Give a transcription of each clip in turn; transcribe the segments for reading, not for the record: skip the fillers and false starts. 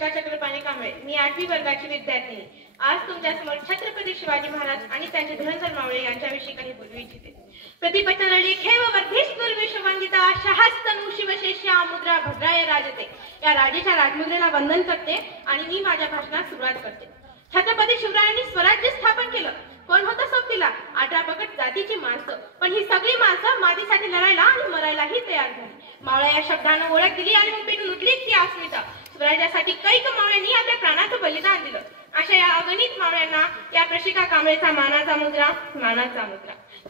चक्रपाणी कांबळे, मी 8वी वर्गाची विद्यार्थिनी. आज तुमच्या समोर छत्रपती शिवाजी महाराज आणि त्यांचे धुरंधर मावळे यांच्याविषयी काही बोलू इच्छिते. प्रतिपचनली खेव वर्धिष्णुर विश्ववंदिता सहस्तनु शिवशेष्या मुद्रा भद्राय राजते. या राजेच्या राजमुद्रेला वंदन करते आणि मी माझ्या भाषणात सुरुवात करते. छत्रपती शिवरायांनी स्वराज्य स्थापन केलं. कोण होतं सोबतीला? 18 पगड जातीची माणसं. पण ही सगळी माणसं मातीसाठी लढायला आणि मरायलाही तयार झाली. मावळ्या या शब्दानं ओळख दिली आणि मग पेटून उठली ती अस्मिता. स्वराज्यासाठी कैक मावळ्यांनी आपल्या प्राणाचं बलिदान दिलं. अशा या अगणित मावळ्यांना या प्रशिका कांबळेचा मानाचा मुद्रा.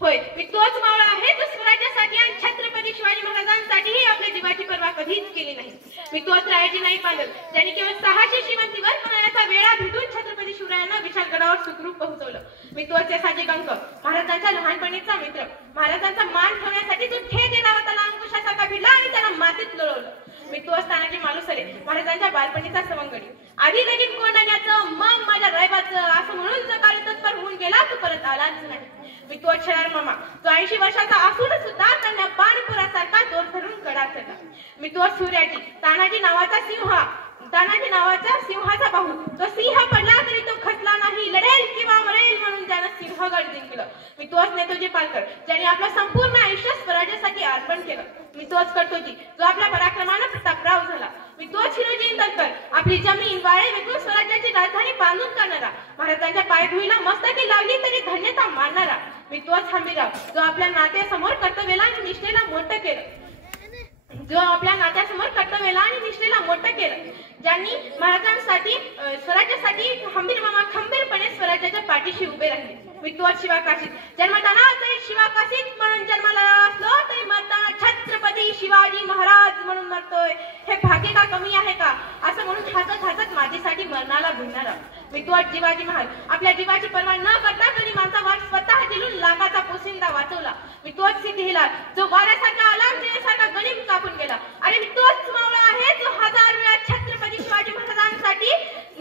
होय, मी तोच मावळा आहे जो स्वराज्यासाठी आणि छत्रपती शिवाजी महाराजांसाठीही आपल्या जीवाची पर्वा कधीच केली नाही. मी तोच रायाजी नाही पाहिलं ज्यांनी केवळ 600 श्रीमंतीवर पुण्याचा वेळा भेटून छत्रपती शिवरायांना विशाळगडावर सुखरूप पोहोचवलं. मी तोच यसाजी कंक, महाराजांच्या लहानपणीचा मित्र, महाराजांचा मान ठेवण्यासाठी जो ठे देणारा त्याला अंकुशासारखा भिडला आणि त्याला मातीत लोळवलं. मी तोच तानाजी मालुसरे, महाराजांच्या बालपणीचा सवंगडी, आधी लगीन कोंडाण्याचं मग माझ्या रायबाचं असं म्हणून जगाला तत्पर होऊन गेला तो परत आलाच नाही. मी तोच शरार मामा जो 80 वर्षाचा असून सुद्धा त्यांना बाणपुरासारखा जोर धरून गडा चढला. मी तोच सूर्याजी, तानाजी नावाचा सिंहाचा बाहू, तो सिंह पडला तरी तो खचला नाही, लढेल किंवा मरेल म्हणून त्यानं सिंहगड जिंकलं. मी तोच नेताजी पालकर ज्यांनी आपलं संपूर्ण आयुष्य स्वराज्यासाठी अर्पण केलं. मी तोच कर्तोजी जो आपल्या पराक्रमानं प्रतापराव झाला. मी तोच हिरोजी इंदलकर, आपली जमीन वाळे विकून स्वराज्याची राजधानी बांधून करणारा, महाराजांच्या पायधुईला मस्तकी लावली तरी धन्यता मानणारा. मी तोच हंबीरराव जो आपल्या नात्यासमोर कर्तव्याला आणि निष्ठेला मोठं केलं, ज्यांनी महाराजांसाठी स्वराज्यासाठी हंबीर मामा खंबीरपणे स्वराज्याच्या पाठीशी उभे राहिले. मी तोच शिवाकाशीत जन्मताना तरी शिवाकाशीत म्हणून जन्माला असलो तरी मरताना छत्रपती शिवाजी महाराज म्हणून मरतोय. हे भाग्य का कमी आहे का असं म्हणून हसत माझीसाठी मरणाला भिडणारा. मी तोच जीवाजी महाल, आपल्या जीवाची पर्वा न करता कधी माणसा वाट स्वतः दिलून लाखाचा पोसिंदा वाचवला. मी तोच सिद्धिला जो वाऱ्यासारखा आला सारखा गनिम कापून गेला. अरे मी तोच मावळा आहे जो 1000 वेळा छत्रपती शिवाजी महाराजांसाठी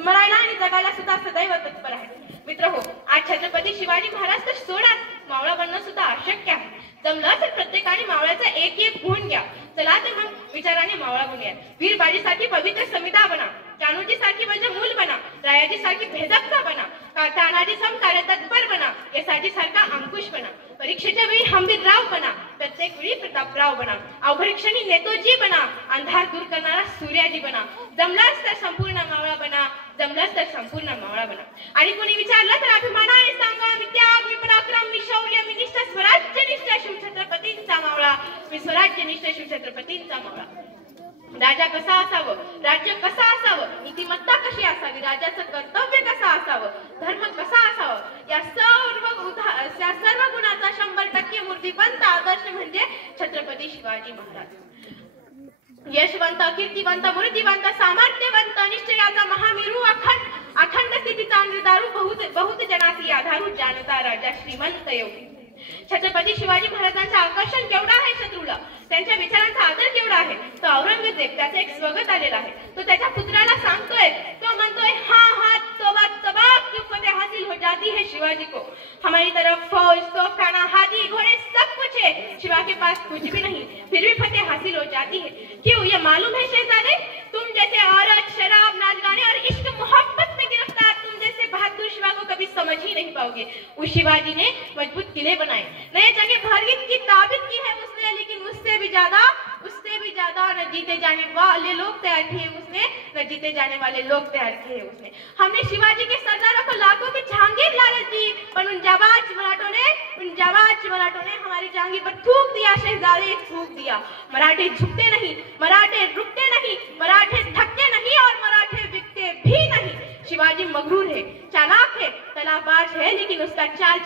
मरायला आणि जगायला सुद्धा सदैव तत्पर आहे. मित्र हो, आज छत्रपती शिवाजी महाराज तर सोडा, मावळा बनणं सुद्धा अशक्य आहे. जमलं तर प्रत्येकाने मावळ्याचा एक गुण घ्या. चला तर मग विचाराने मावळा बनूया. वीरबाजीसाठी पवित्र समिधा बना, चानोजी सारखी म्हणजे मूल बना, रायाजी सारखी भेदकता बना, तानाजी सम कार्यतत्पर बना, यसाजी सारखा अंकुश बना, परीक्षेच्या वेळी हंबीरराव बना, प्रत्येक वेळी प्रतापराव बना, अवघड क्षणी नेतोजी बना, अंधार दूर करणारा सूर्याजी बना. जमलाच तर संपूर्ण मावळा बना, जमलाच तर संपूर्ण मावळा बना. आणि कोणी विचारलं तर अभिमानाने सांगा, मी त्याग, मी पराक्रम, मी शौर्य, मी निष्ठ स्वराज्यनिष्ठ शिवछत्रपतींचा मावळा, मी स्वराज्यनिष्ठ शिवछत्रपतींचा मावळा. राजा कसा असावं, राज्य कसं असावं, नीतिमत्ता कशी असावी, राजाचं कर्तव्य कसं असावं, धर्म कसा असावा, या सर्व गुणाचा 100% मूर्तिवंत आदर्श म्हणजे छत्रपती शिवाजी महाराज. यशवंत, कीर्तिवंत, मूर्तिवंत, सामर्थ्यवंत, निश्चयाचा महामेरू, अखंड स्थितीचा निर्धारू, बहुत जनासी आधारू, जानता राजा श्रीमंत योगी. छत्रपती शिवाजी महाराजांचं आकर्षण केवढं आहे शत्रूला, त्यांच्या विचारांचा आदर केवढा आहे. तो औरंगजेब त्याचा एक स्वगत आलेला आहे. तो त्याच्या पुत्राला सांगतोय, तो म्हणतोय, हाँ तबाक युग फतेह हासिल हो जाती है शिवाजी को. हमारी तरफ फौज, तोफखाना, हाथी, घोड़े सब कुछ है, शिवा के पास कुछ भी नहीं, फिर भी फतेह हासिल हो जाती है. क्यों? ये मालूम है शहजादे, तुम जैसे औरत, शराब, नाच गाने और इश्क मोहब्बत में गिरफ्तार तुम जैसे बहादुर शिवा को कभी समझ ही नहीं पाओगे. उस शिवाजी ने मजबूत किले बनाए, नए जगह भरगित की ताबीत की है उसने, लेकिन उससे भी ज्यादा न जीते जाने वाले लोग तैयार किए उसने, न जीते जाने वाले लोग तैयार किए उसने. हमने शिवाजी के सरदारों को लाखों की जहांगीर लालच दी, पर उन जाबाज मराठों ने हमारी जहांगीर पर थूक दिया शहजादे, थूक दिया. मराठे झुकते नहीं, मराठे रुकते नहीं, मराठे थकते नहीं और मराठे बिकते भी नहीं. शिवाजी मगरूर है, चालाक है, तलाबाज है, लेकिन उसका चाल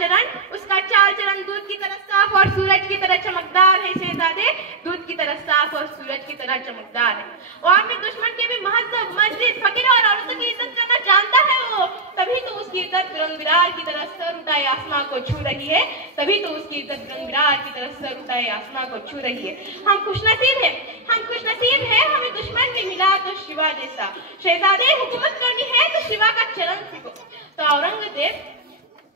चलन दूध की तरह साफ और सूरज की तरह चमकदार है शहजादे, दूध की तरह साफ और सूरज की तरह चमकदार है. वो अपने दुश्मन के भी महज़ब, मस्जिद, फकीर और औरतों की इज्जत करना जानता है. वो तभी तो उसकी इज्जत रंग-बिरार की तरह सर उठाए आसमां को छू रही है, तभी तो उसकी इज्जत रंग-बिरार की तरह सर उठाए आसमां को छू रही है. हम खुशनसीब है, हमें दुश्मन भी मिला तो शिवा जैसा. शहजादे, हुकूमत करनी है तो शिवा का चलन सीखो. तो औरंगजेब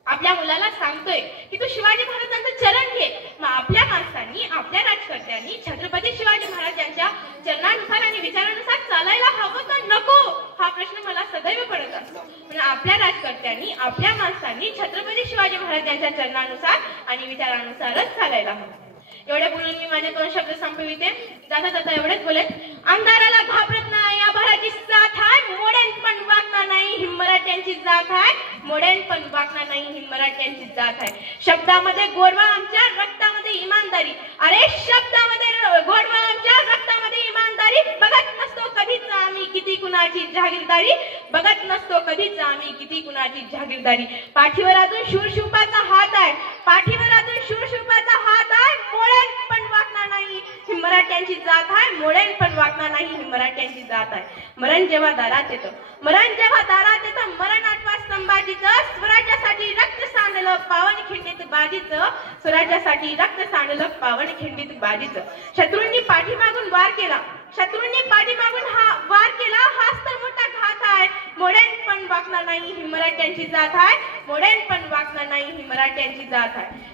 आपल्या मुलाला सांगतोय की तू शिवाजी महाराजांचं चरण घे. मग आपल्या माणसांनी, आपल्या राजकर्त्यांनी छत्रपती शिवाजी महाराज यांच्या चरणानुसार आणि विचारानुसार चालायला हवं का नको, हा प्रश्न मला सदैव पडत असतो. पण आपल्या राजकर्त्यांनी, आपल्या माणसांनी छत्रपती शिवाजी महाराज यांच्या चरणानुसार आणि विचारानुसारच चालायला हवं. एवढे बोलून मी माझे 2 शब्द संपविते. जाता जाता एवढेच बोलेन, आमदाराला घाबरत नाही या भराची साथ आहे, मोडेन पण वागणार नाही ही मराठ्यांची जात आहे, मोडेन पण वागणार नाही ही मराठ्यांची जात आहे. शब्दामध्ये गोडवा आमच्या रक्तामध्ये इमानदारी, अरे शब्दामध्ये गोडवा आमच्या रक्तामध्ये इमानदारी, बघत नसतो कधीच आम्ही किती कुणाची जागीरदारी, बघत नसतो कधीच आम्ही किती कुणाची जागीरदारी. पाठीवर अजून शूरशुपाचा हात आहे, पाठीवर अजून शूरशुपाचा हात आहे, मोडेन पण वागणार नाही ही मराठ्यांची जात आहे, मोडेन पण वागणार नाही ही मराठ्यांची जात आहे. मरण जेव्हा दारात येतं, मरण जेव्हा दारात येतं, मरण आठवा संभाजीचं, स्वराज्यासाठी रक्त सांडलं पावन खिंडीत बाजीचं, स्वराज्यासाठी रक्त सांडलं पावन खिंडीत बाजीचं. शत्रूंनी पाठीमागून वार केला, शत्रूंनी पाठीमागून वार केला, हाच तर मोठा घात आहे, मोडेन पण वागणार नाही ही मराठ्यांची जात आहे, मोडेन पण वागणार नाही ही मराठ्यांची जात आहे.